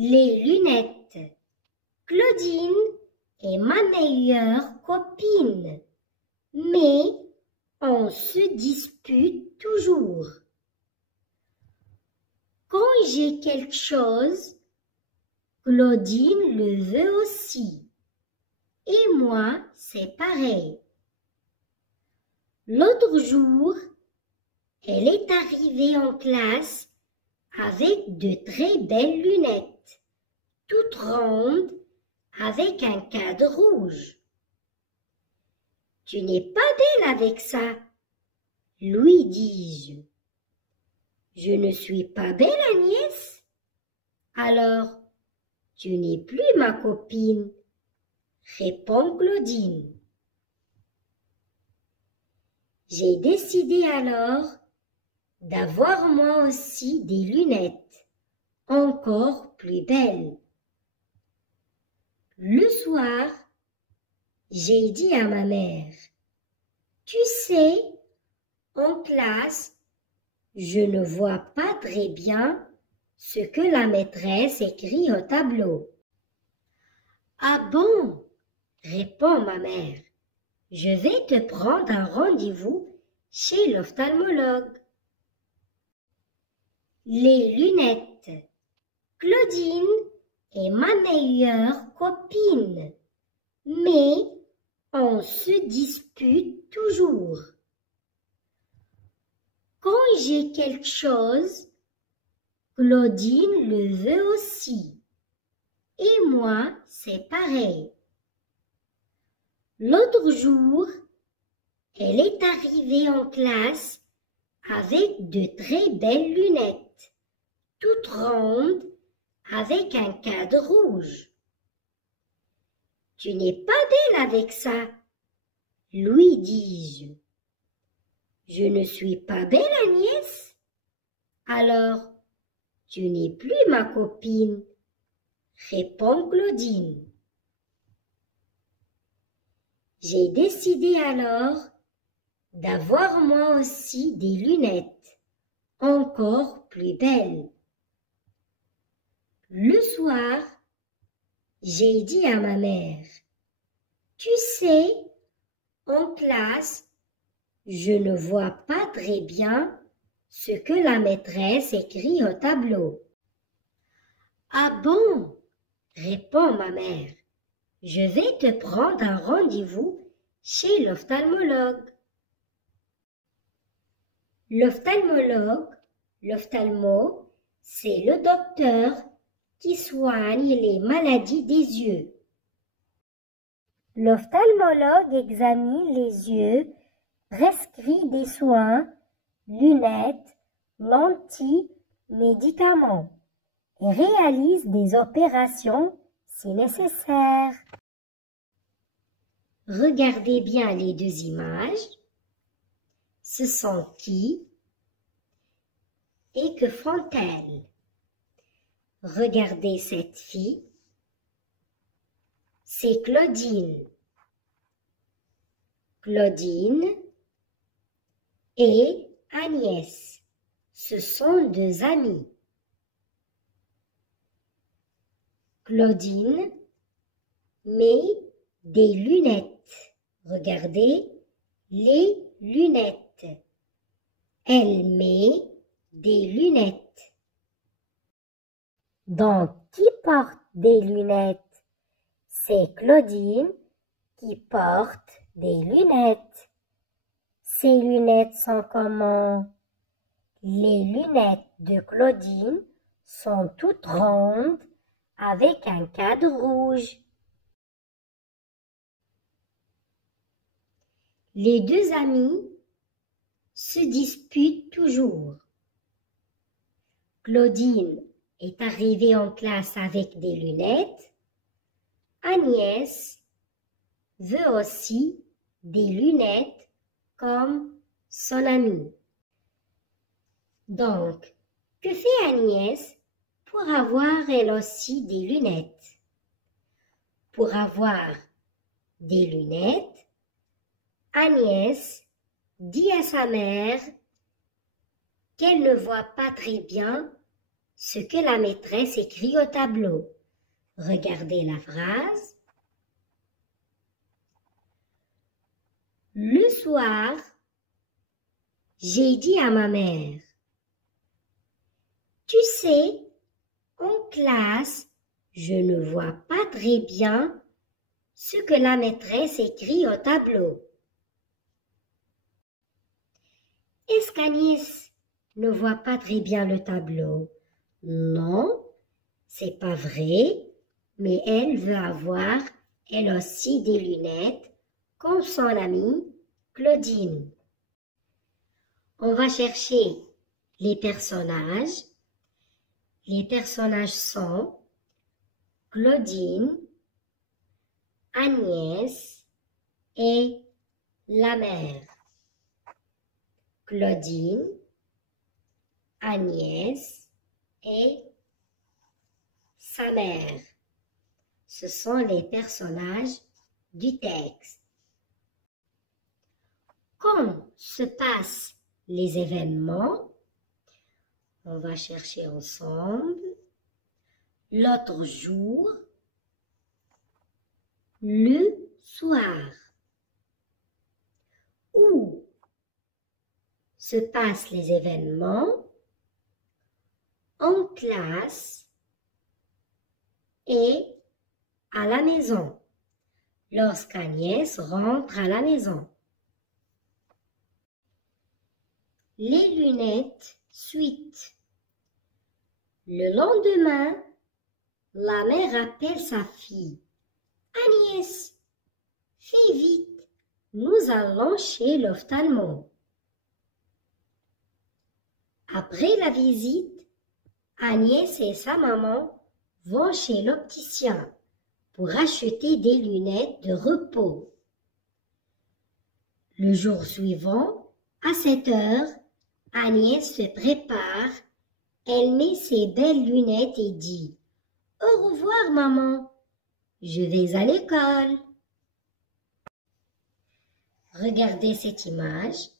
Les lunettes. Claudine est ma meilleure copine, mais on se dispute toujours. Quand j'ai quelque chose, Claudine le veut aussi. Et moi, c'est pareil. L'autre jour, elle est arrivée en classe avec de très belles lunettes, toutes rondes, avec un cadre rouge. « Tu n'es pas belle avec ça, lui dis-je. « Je ne suis pas belle, Agnès. Alors, tu n'es plus ma copine, répond Claudine. J'ai décidé alors d'avoir moi aussi des lunettes, encore plus belles. Le soir, j'ai dit à ma mère, « Tu sais, en classe, je ne vois pas très bien ce que la maîtresse écrit au tableau. »« Ah bon ?» répond ma mère. « Je vais te prendre un rendez-vous chez l'ophtalmologue. » Les lunettes. Claudine est ma meilleure copine, mais on se dispute toujours. Quand j'ai quelque chose, Claudine le veut aussi. Et moi, c'est pareil. L'autre jour, elle est arrivée en classe avec de très belles lunettes, toutes rondes, avec un cadre rouge. « Tu n'es pas belle avec ça, lui dis-je. « Je ne suis pas belle, Agnès. Alors, tu n'es plus ma copine, répond Claudine. J'ai décidé alors d'avoir moi aussi des lunettes, encore plus belles. Le soir, j'ai dit à ma mère, « Tu sais, en classe, je ne vois pas très bien ce que la maîtresse écrit au tableau. »« Ah bon ?» répond ma mère. « Je vais te prendre un rendez-vous chez l'ophtalmologue. » L'ophtalmologue, l'ophtalmo, c'est le docteur qui soigne les maladies des yeux. L'ophtalmologue examine les yeux, prescrit des soins, lunettes, lentilles, médicaments et réalise des opérations si nécessaire. Regardez bien les deux images. Ce sont qui et que font-elles? Regardez cette fille. C'est Claudine. Claudine et Agnès. Ce sont deux amies. Claudine met des lunettes. Regardez les lunettes. Elle met des lunettes. Donc, qui porte des lunettes? C'est Claudine qui porte des lunettes. Ces lunettes sont comment? Les lunettes de Claudine sont toutes rondes avec un cadre rouge. Les deux amies se disputent toujours. Claudine est arrivée en classe avec des lunettes. Agnès veut aussi des lunettes comme son amie. Donc, que fait Agnès pour avoir elle aussi des lunettes? Pour avoir des lunettes, Agnès dit à sa mère qu'elle ne voit pas très bien ce que la maîtresse écrit au tableau. Regardez la phrase. Le soir, j'ai dit à ma mère, « Tu sais, en classe, je ne vois pas très bien ce que la maîtresse écrit au tableau. » Est-ce qu'Agnès ne voit pas très bien le tableau? Non, c'est pas vrai, mais elle veut avoir, elle aussi, des lunettes, comme son amie Claudine. On va chercher les personnages. Les personnages sont Claudine, Agnès et la mère. Claudine, Agnès et sa mère. Ce sont les personnages du texte. Quand se passent les événements, on va chercher ensemble. L'autre jour, le soir. Où se passent les événements? En classe et à la maison, lorsqu'Agnès rentre à la maison. Les lunettes, suite. Le lendemain, la mère appelle sa fille. Agnès, fais vite, nous allons chez l'ophtalmo. Après la visite, Agnès et sa maman vont chez l'opticien pour acheter des lunettes de repos. Le jour suivant, à 7 heures, Agnès se prépare, elle met ses belles lunettes et dit « Au revoir maman, je vais à l'école. » Regardez cette image,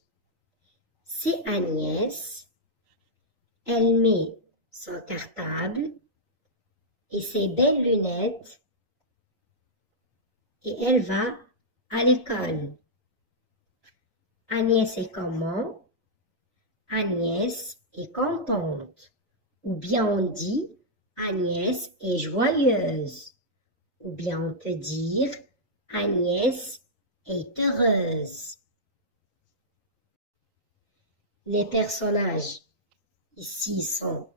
c'est Agnès, elle met son cartable et ses belles lunettes et elle va à l'école. Agnès est comment? Agnès est contente. Ou bien on dit Agnès est joyeuse. Ou bien on peut dire Agnès est heureuse. Les personnages ici sont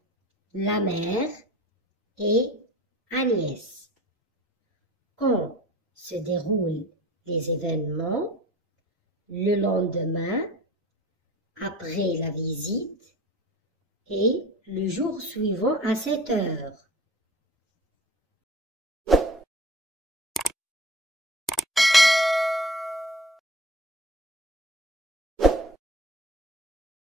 la mère et Agnès. Quand se déroulent les événements, le lendemain, après la visite et le jour suivant à 7 heures.